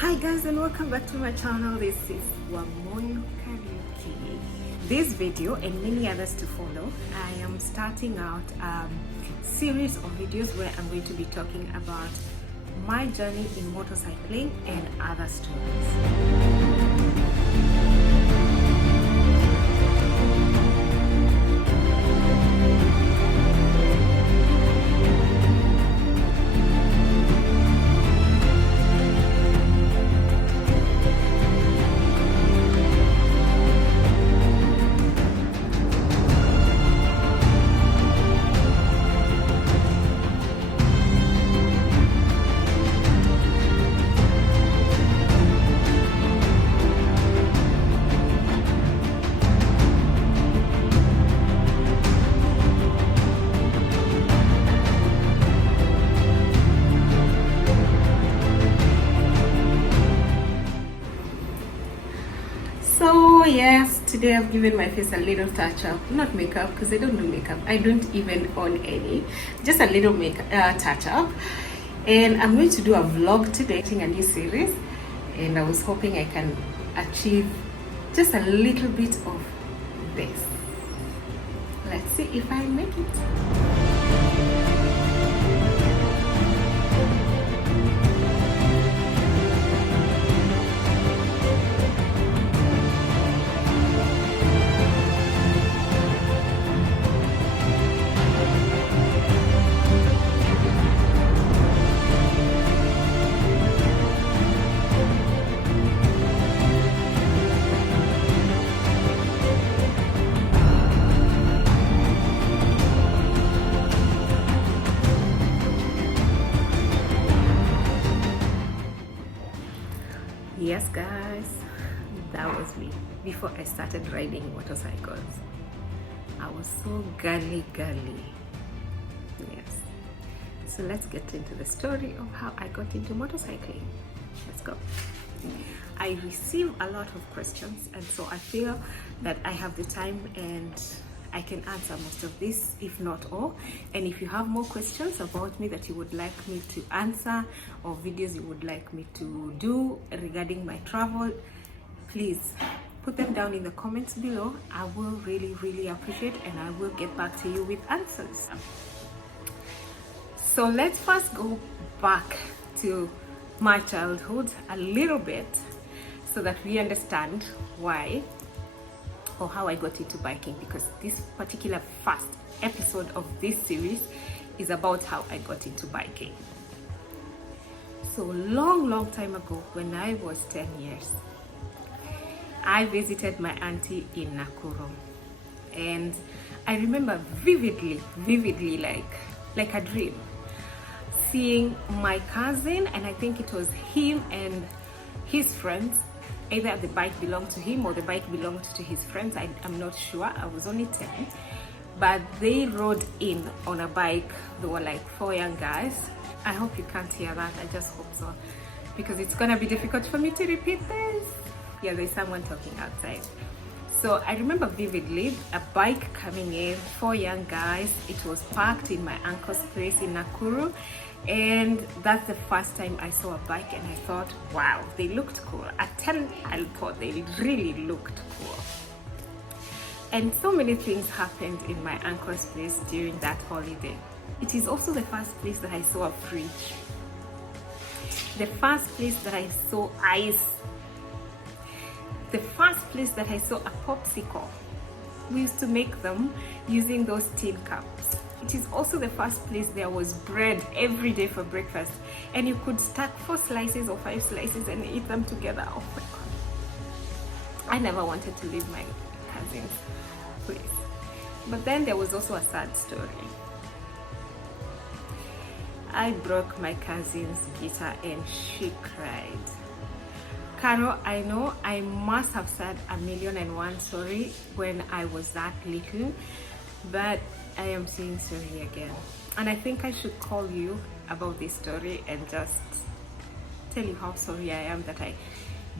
Hi guys, and welcome back to my channel. This is Wamoyo Karaoke. This video and many others to follow, I am starting out a series of videos where I'm going to be talking about my journey in motorcycling and other stories. So yes, today I've given my face a little touch up, not makeup because I don't do makeup. I don't even own any, just a little touch up. And I'm going to do a vlog today, a new series, and I was hoping I can achieve just a little bit of this. Let's see if I make it. Yes guys, that was me before I started riding motorcycles. I was so girly. Yes. So let's get into the story of how I got into motorcycling. Let's go. I receive a lot of questions, and so I feel that I have the time and I can answer most of this, if not all. And if you have more questions about me that you would like me to answer, or videos you would like me to do regarding my travel, please put them down in the comments below. I will really appreciate, and I will get back to you with answers. So let's first go back to my childhood a little bit so that we understand why or how I got into biking, because this particular first episode of this series is about how I got into biking. So long time ago, when I was 10 years, I visited my auntie in Nakuru, and I remember vividly like a dream, seeing my cousin, and I think it was him and his friends. Either the bike belonged to him or the bike belonged to his friends. I'm not sure. I was only 10. But they rode in on a bike. There were like 4 young guys. I hope you can't hear that. I just hope so, because it's gonna be difficult for me to repeat this. Yeah, there's someone talking outside. So I remember vividly a bike coming in, 4 young guys. It was parked in my uncle's place in Nakuru. And that's the first time I saw a bike, and I thought, wow, they looked cool. At 10, I thought they really looked cool. And so many things happened in my uncle's place during that holiday. It is also the first place that I saw a fridge. The first place that I saw ice. The first place that I saw a popsicle. We used to make them using those tin cups. It is also the first place there was bread every day for breakfast, and you could stack 4 slices or 5 slices and eat them together. Oh my god, I never wanted to leave my cousin's place. But then there was also a sad story. I broke my cousin's guitar and she cried. Caro, I know I must have said 1,000,001 sorry when I was that little, but I am saying sorry again. And I think I should call you about this story and just tell you how sorry I am that I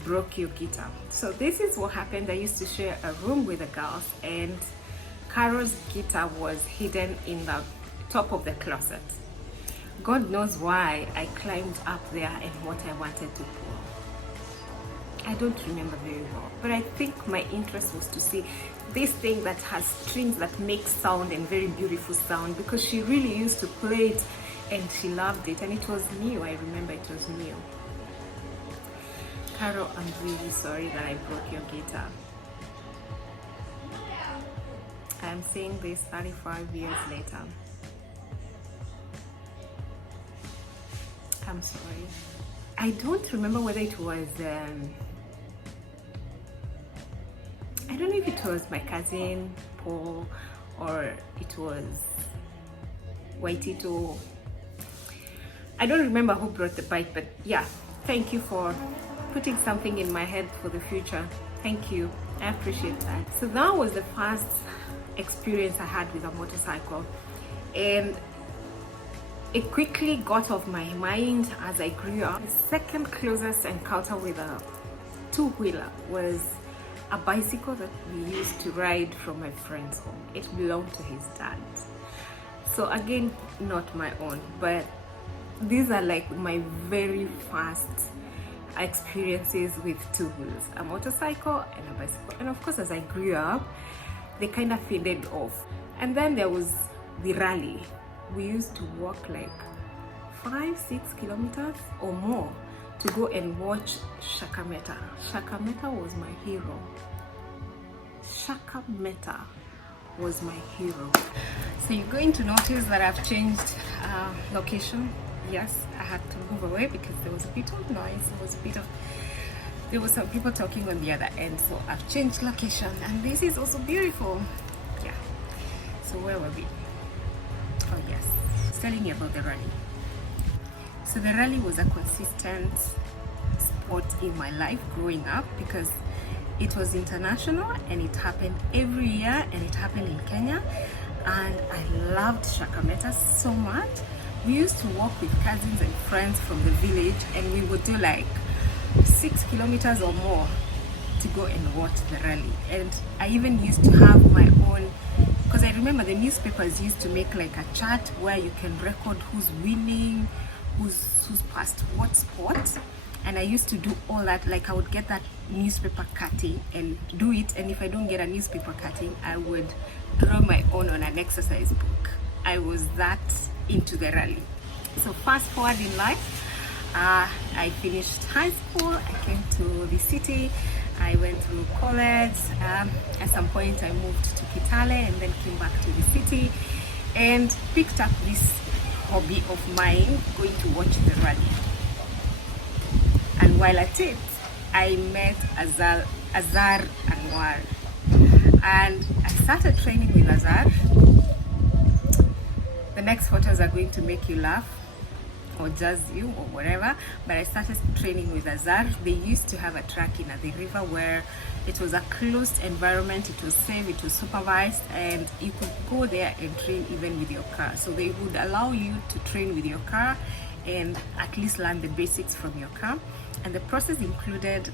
broke your guitar. So this is what happened. I used to share a room with the girls, and Caro's guitar was hidden in the top of the closet. God knows why I climbed up there and what I wanted to pull. I don't remember very well, but I think my interest was to see this thing that has strings that make sound and very beautiful sound, because she really used to play it and she loved it, and it was new. I remember it was new. Carol, I'm really sorry that I broke your guitar. I'm saying this 35 years later. I'm sorry. I don't remember whether it was I don't know if it was my cousin Paul or it was Waitito. I don't remember who brought the bike, but yeah, thank you for putting something in my head for the future. Thank you. I appreciate that. So that was the first experience I had with a motorcycle, and it quickly got off my mind as I grew up. The second closest encounter with a two-wheeler was a bicycle that we used to ride from my friend's home. It belonged to his dad. So again, not my own, but these are like my very first experiences with two wheels, a motorcycle and a bicycle. And of course, as I grew up, they kind of faded off. And then there was the rally. We used to walk like 5-6 kilometers or more to go and watch Shaka Mehta. Shaka Mehta was my hero. Shaka Mehta was my hero. So you're going to notice that I've changed location. Yes, I had to move away because there was a bit of noise. There was some people talking on the other end. So I've changed location, and this is also beautiful. Yeah. So where were we? Oh yes, I was telling you about the rally. So the rally was a consistent sport in my life growing up because it was international and it happened every year, and it happened in Kenya, and I loved Shaka Mehta so much. We used to walk with cousins and friends from the village, and we would do like 6 kilometers or more to go and watch the rally. And I even used to have my own, because I remember the newspapers used to make like a chart where you can record who's winning, who's passed what sport, and I used to do all that. Like I would get that newspaper cutting and do it, and if I don't get a newspaper cutting, I would draw my own on an exercise book. I was that into the rally. So fast forward in life, I finished high school, I came to the city, I went through college. At some point I moved to Kitale and then came back to the city and picked up this hobby of mine, going to watch the rally. And while at it, I met Azar Anwar, and I started training with Azar. The next photos are going to make you laugh or jazz you or whatever, but I started training with Azar. They used to have a track in the river where it was a closed environment, it was safe, it was supervised, and you could go there and train even with your car. So they would allow you to train with your car and at least learn the basics from your car. And the process included,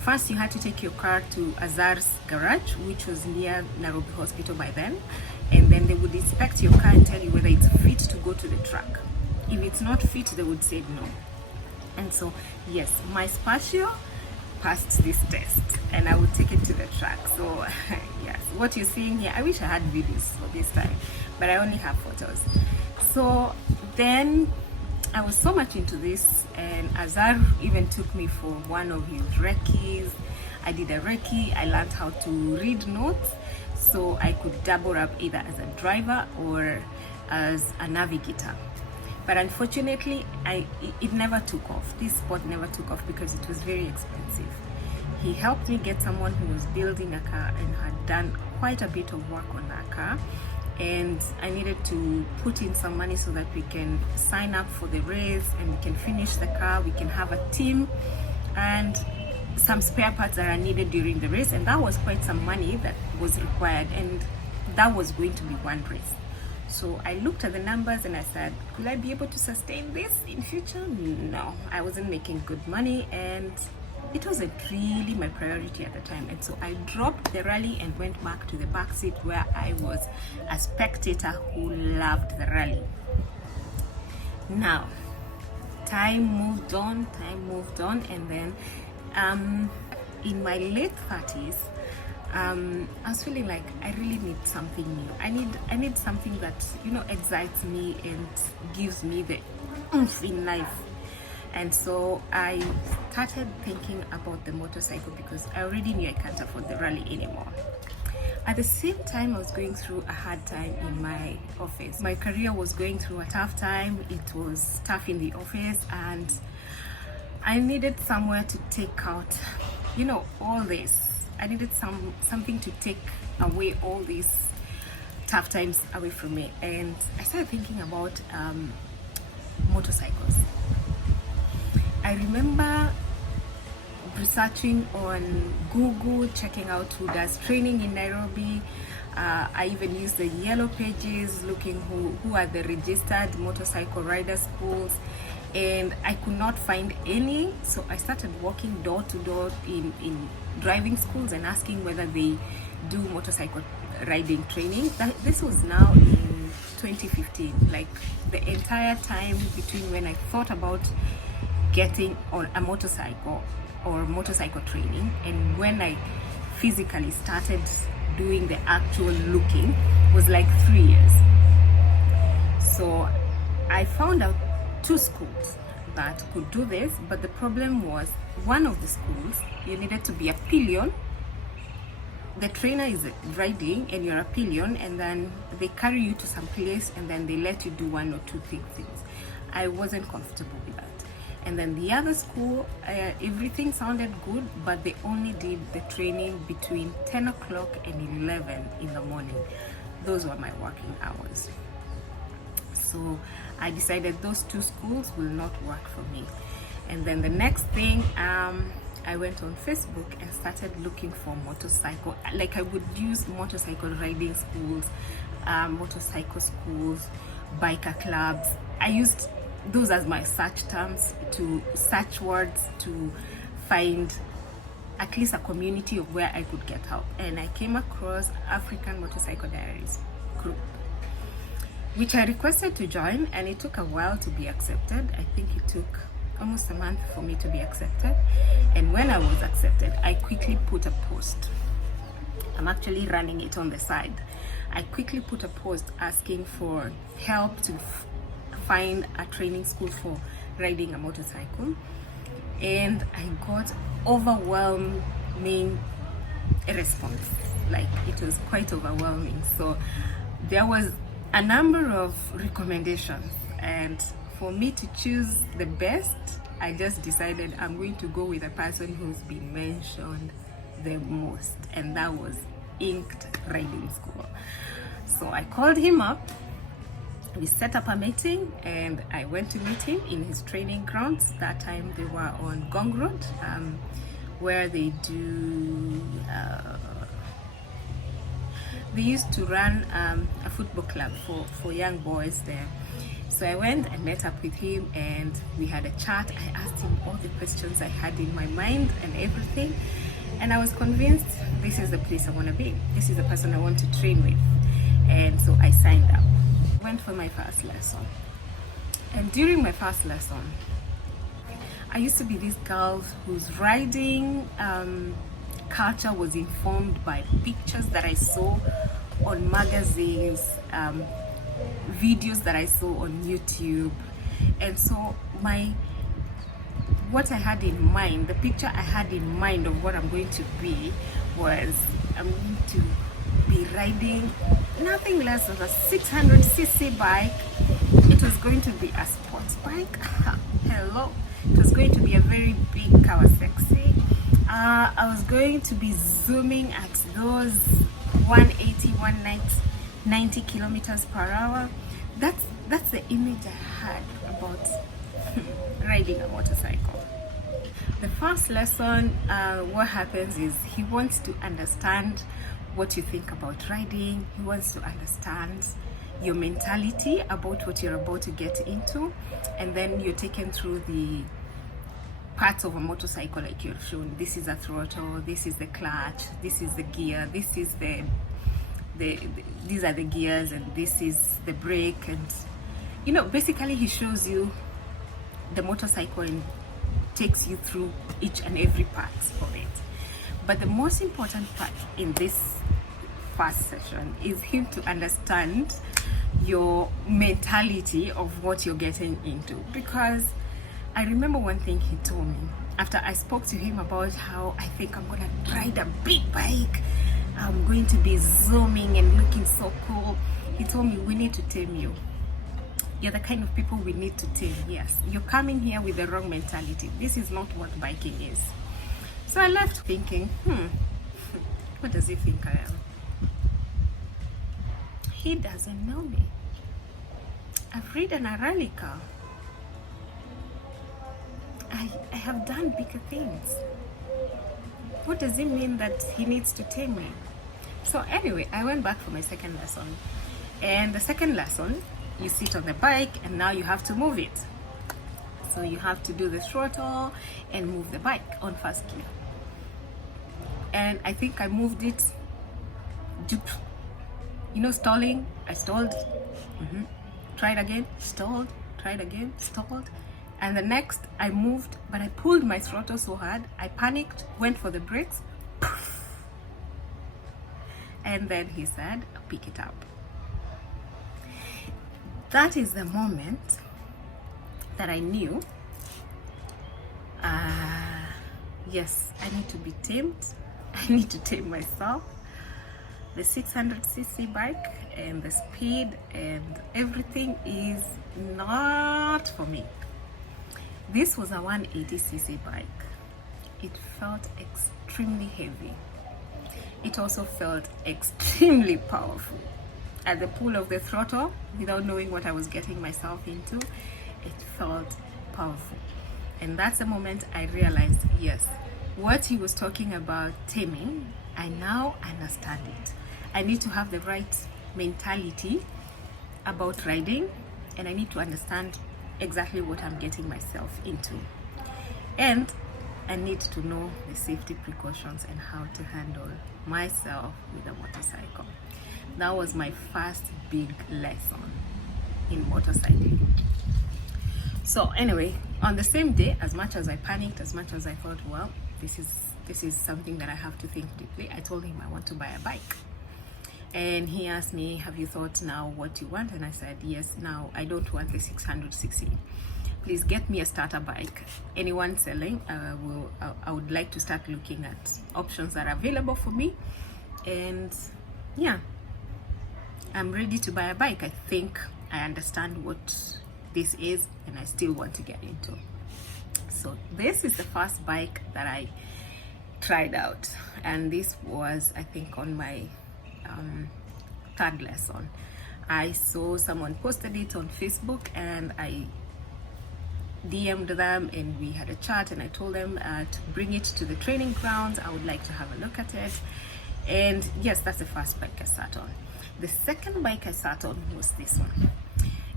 first you had to take your car to Azar's garage, which was near Nairobi Hospital by then, and then they would inspect your car and tell you whether it's fit to go to the track. If it's not fit, they would say no. And so yes, my Spacio passed this test and I would take it to the track. So yes, what you're seeing here, I wish I had videos for this time, but I only have photos. So then I was so much into this, and Azar even took me for one of his recce's. I did a recce. I learned how to read notes, so I could double up either as a driver or as a navigator. But unfortunately, it never took off. This sport never took off because it was very expensive. He helped me get someone who was building a car and had done quite a bit of work on that car. And I needed to put in some money so that we can sign up for the race and we can finish the car, we can have a team, and some spare parts that are needed during the race. And that was quite some money that was required, and that was going to be one race. So I looked at the numbers and I said, could I be able to sustain this in future? No, I wasn't making good money, and it wasn't really my priority at the time. And so I dropped the rally and went back to the back seat where I was a spectator who loved the rally. Now, time moved on, and then in my late 30s, I was feeling like I really need something new. I need something that, you know, excites me and gives me the oomph in life. And so I started thinking about the motorcycle because I already knew I can't afford the rally anymore. At the same time, I was going through a hard time in my office. My career was going through a tough time. It was tough in the office, and I needed somewhere to take out, you know, all this. I needed something to take away all these tough times away from me. And I started thinking about motorcycles. I remember researching on Google, checking out who does training in Nairobi. I even used the yellow pages, looking who are the registered motorcycle rider schools, and I could not find any. So I started walking door to door in driving schools and asking whether they do motorcycle riding training. This was now in 2015, like the entire time between when I thought about getting on a motorcycle or motorcycle training and when I physically started doing the actual looking was like 3 years. So I found out 2 schools that could do this, but the problem was one of the schools, you needed to be a pillion. The trainer is riding and you're a pillion, and then they carry you to some place and then they let you do 1 or 2 things. I wasn't comfortable with that. And then the other school, everything sounded good, but they only did the training between 10 o'clock and 11 in the morning. Those were my working hours. So I decided those 2 schools will not work for me. And then the next thing, I went on Facebook and started looking for motorcycle, like I would use motorcycle riding schools, motorcycle schools, biker clubs. I used those as my search terms to search words to find at least a community of where I could get help. And I came across African Motorcycle Diaries group, which I requested to join, and it took a while to be accepted. I think it took almost a month for me to be accepted. And when I was accepted, I quickly put a post. I'm actually running it on the side. I quickly put a post asking for help to find a training school for riding a motorcycle, and I got overwhelming response. Like, it was quite overwhelming. So there was a number of recommendations, and for me to choose the best, I just decided I'm going to go with a person who's been mentioned the most, and that was Inked Riding School. So I called him up. We set up a meeting and I went to meet him in his training grounds. That time they were on Gong Road, where they do, they used to run a football club for young boys there. So I went and met up with him and we had a chat. I asked him all the questions I had in my mind and everything. And I was convinced this is the place I want to be. This is the person I want to train with. And so I signed up. Went for my first lesson, and during my first lesson I used to be this girl whose riding culture was informed by pictures that I saw on magazines, videos that I saw on YouTube. And so what I had in mind, the picture I had in mind of what I'm going to be was I'm going to be riding nothing less than a 600cc bike. It was going to be a sports bike. Hello. It was going to be a very big Kawasaki. I was going to be zooming at those 180, 190 kilometers per hour. That's the image I had about riding a motorcycle. The first lesson, what happens is he wants to understand what you think about riding. He wants to understand your mentality about what you're about to get into, and then you're taken through the parts of a motorcycle, like you're shown. This is a throttle, this is the clutch, this is the gear, this is these are the gears, and this is the brake. And basically he shows you the motorcycle in takes you through each and every part of it. But the most important part in this first session is him to understand your mentality of what you're getting into. Because I remember one thing he told me after I spoke to him about how I think I'm gonna ride a big bike, I'm going to be zooming and looking so cool. He told me, we need to tame you. You're the kind of people we need to tame. Yes, you're coming here with the wrong mentality. This is not what biking is. So I left thinking, what does he think I am? He doesn't know me. I've ridden a rally car. I have done bigger things. What does it mean that he needs to tame me? So anyway, I went back for my second lesson. And the second lesson, you sit on the bike and now you have to move it. So you have to do the throttle and move the bike on first gear. And I think I moved it, stalling. I stalled, tried again, stalled, tried again, stalled. And the next I moved, but I pulled my throttle so hard, I panicked, went for the brakes, and then he said, pick it up. That is the moment that I knew, yes, I need to be tamed. I need to tame myself. The 600cc bike and the speed and everything is not for me. This was a 180cc bike. It felt extremely heavy. It also felt extremely powerful. At the pull of the throttle, without knowing what I was getting myself into, it felt powerful. And that's the moment I realized, yes, what he was talking about taming, I now understand it. I need to have the right mentality about riding, and I need to understand exactly what I'm getting myself into. And I need to know the safety precautions and how to handle myself with a motorcycle. That was my first big lesson in motorcycling. So anyway, on the same day, as much as I panicked, as much as I thought, well, this is something that I have to think deeply, I told him I want to buy a bike. And he asked me, have you thought now what you want? And I said, yes, now I don't want the 600cc. Please get me a starter bike. Anyone selling, I would like to start looking at options that are available for me. And yeah, I'm ready to buy a bike. I think I understand what this is and I still want to get into. So this is the first bike that I tried out. And this was, I think, on my third lesson. I saw someone posted it on Facebook and I DM'd them and we had a chat, and I told them to bring it to the training grounds. I would like to have a look at it. And yes, that's the first bike I sat on. The second bike I sat on was this one.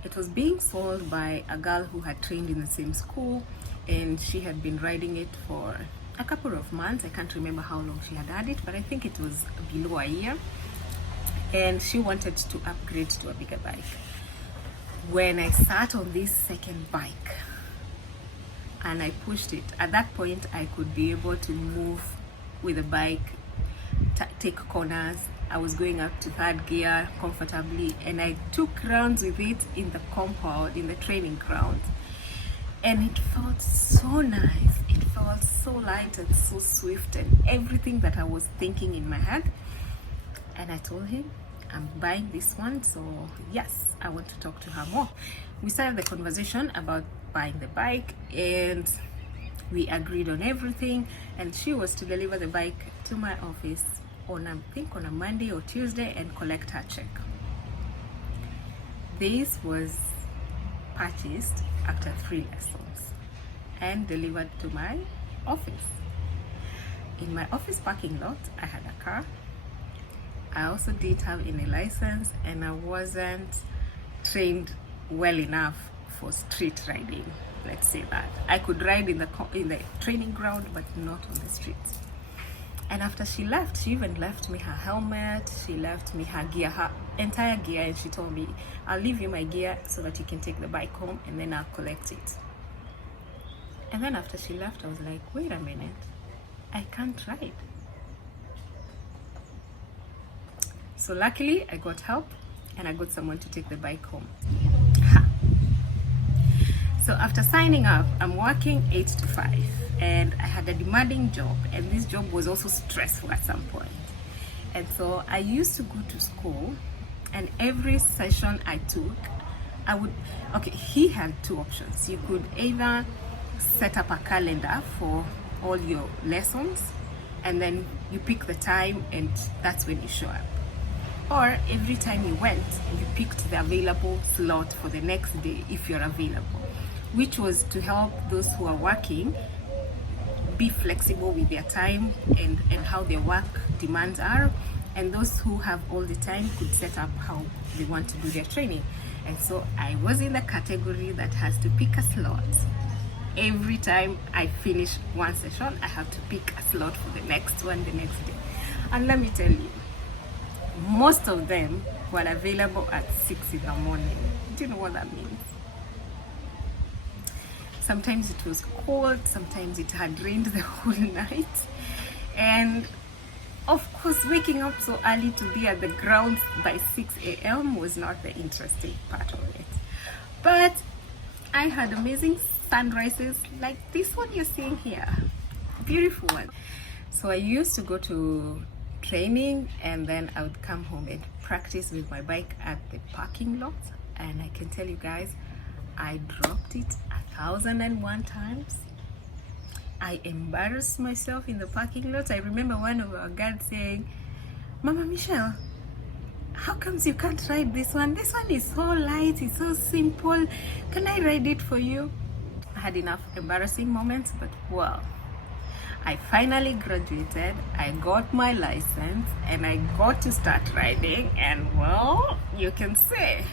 It was being sold by a girl who had trained in the same school, and she had been riding it for a couple of months. I can't remember how long she had it, but I think it was below a year. And she wanted to upgrade to a bigger bike. When I sat on this second bike and I pushed it, at that point I could be able to move with the bike, take corners. I was going up to third gear comfortably, and I took rounds with it in the compound, in the training ground. And it felt so nice. It felt so light and so swift and everything that I was thinking in my head. And I told him, I'm buying this one, so yes, I want to talk to her more. We started the conversation about buying the bike, and we agreed on everything, and she was to deliver the bike to my office on, I think, on a Monday or Tuesday and collect her check. This was purchased after 3 lessons and delivered to my office. In my office parking lot, I had a car. I also didn't have any license, and I wasn't trained well enough for street riding. Let's say that I could ride in the training ground, but not on the streets. And after she left, she even left me her helmet. She left me her gear, her entire gear, and she told me, "I'll leave you my gear so that you can take the bike home, and then I'll collect it." And then after she left, I was like, wait a minute, I can't ride. So luckily I got help and I got someone to take the bike home. So after signing up, I'm working 8 to 5 and I had a demanding job, and this job was also stressful at some point. And so I used to go to school, and every session I took, he had two options. You could either set up a calendar for all your lessons and then you pick the time and that's when you show up. Or every time you went, you picked the available slot for the next day if you're available, which was to help those who are working be flexible with their time and how their work demands are, and those who have all the time could set up how they want to do their training. And so I was in the category that has to pick a slot. Every time I finish one session, I have to pick a slot for the next one the next day. And let me tell you, most of them were available at 6 in the morning. Do you know what that means? Sometimes it was cold, sometimes it had rained the whole night. And of course, waking up so early to be at the ground by 6 a.m. was not the interesting part of it. But I had amazing sunrises like this one you're seeing here. Beautiful one. So I used to go to training and then I would come home and practice with my bike at the parking lot. And I can tell you guys, I dropped it 1,001 times. I embarrassed myself in the parking lot. I remember one of our girls saying, Mama Michelle, how comes you can't ride this one? This one is so light, it's so simple. Can I ride it for you? I had enough embarrassing moments, but well, I finally graduated, I got my license, and I got to start riding, and well, you can see.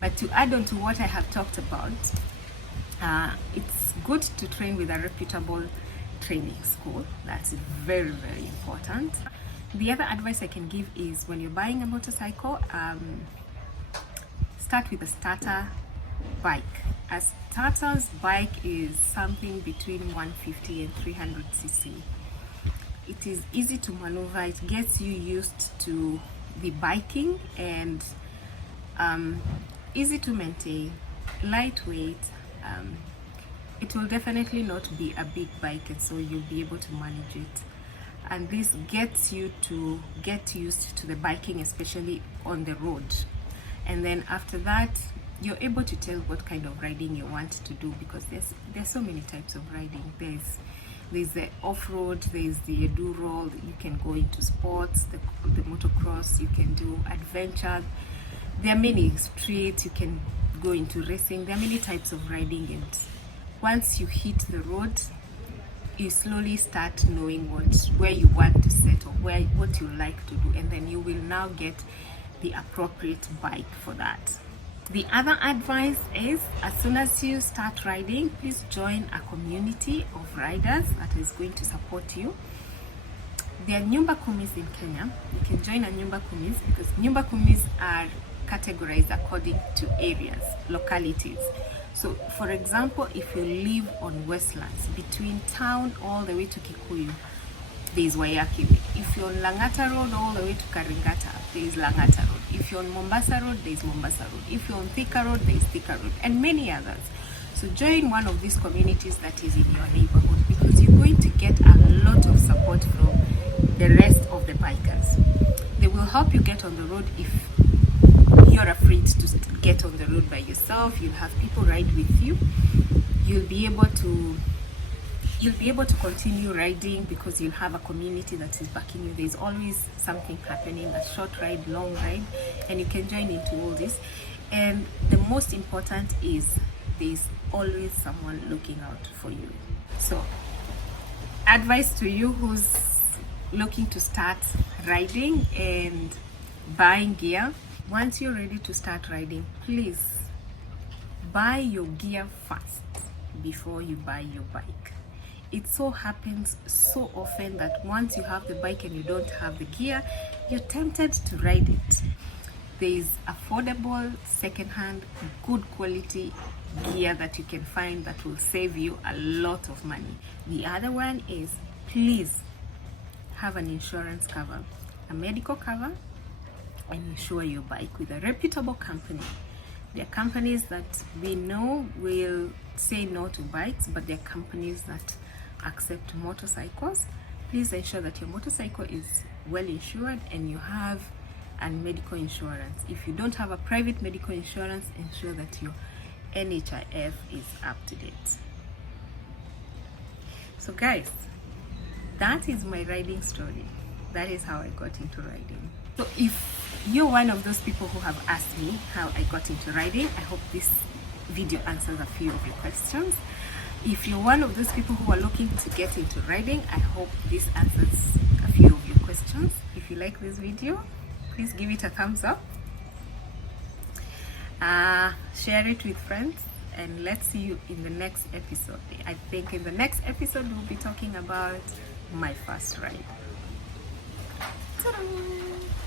But to add on to what I have talked about, it's good to train with a reputable training school. That's very, very important. The other advice I can give is when you're buying a motorcycle, start with a starter bike. A starter's bike is something between 150 and 300 cc. It is easy to maneuver, it gets you used to the biking, and easy to maintain, lightweight. It will definitely not be a big bike, and so you'll be able to manage it. And this gets you to get used to the biking, especially on the road. And then after that, you're able to tell what kind of riding you want to do, because there's so many types of riding. There's the off-road, there's the enduro, you can go into sports, the motocross, you can do adventure. There are many streets, you can go into racing. There are many types of riding, and once you hit the road, you slowly start knowing where you want to set or what you like to do, and then you will now get the appropriate bike for that. The other advice is, as soon as you start riding, please join a community of riders that is going to support you. There are Nyumba Kumis in Kenya. You can join a Nyumba Kumis because Nyumba Kumis are categorized according to areas, localities. So for example, if you live on Westlands, between town all the way to Kikuyu, there is Waiyaki. If you're on Langata Road all the way to Karingata, there is Langata Road. If you're on Mombasa Road, there is Mombasa Road. If you're on Thika Road, there is Thika Road, and many others. So join one of these communities that is in your neighborhood, because you're going to get a lot of support from the rest of the bikers. They will help you get on the road if you're afraid to get on the road by yourself. You'll have people ride with you. You'll be able to continue riding because you'll have a community that is backing you. There's always something happening, a short ride, long ride, and you can join into all this. And the most important is there's always someone looking out for you. So advice to you who's looking to start riding and buying gear. Once you're ready to start riding, please buy your gear first before you buy your bike. It so happens so often that once you have the bike and you don't have the gear, you're tempted to ride it. There is affordable, second-hand, good quality gear that you can find that will save you a lot of money. The other one is, please have an insurance cover, a medical cover, and insure your bike with a reputable company. There are companies that we know will say no to bikes, but there are companies that accept motorcycles. Please ensure that your motorcycle is well insured and you have a medical insurance. If you don't have a private medical insurance, ensure that your NHIF is up to date. So guys, that is my riding story. That is how I got into riding. So if you're one of those people who have asked me how I got into riding, I hope this video answers a few of your questions. If you're one of those people who are looking to get into riding, I hope this answers a few of your questions. If you like this video, please give it a thumbs up. Share it with friends, and let's see you in the next episode. I think in the next episode we'll be talking about my first ride. Ta-da!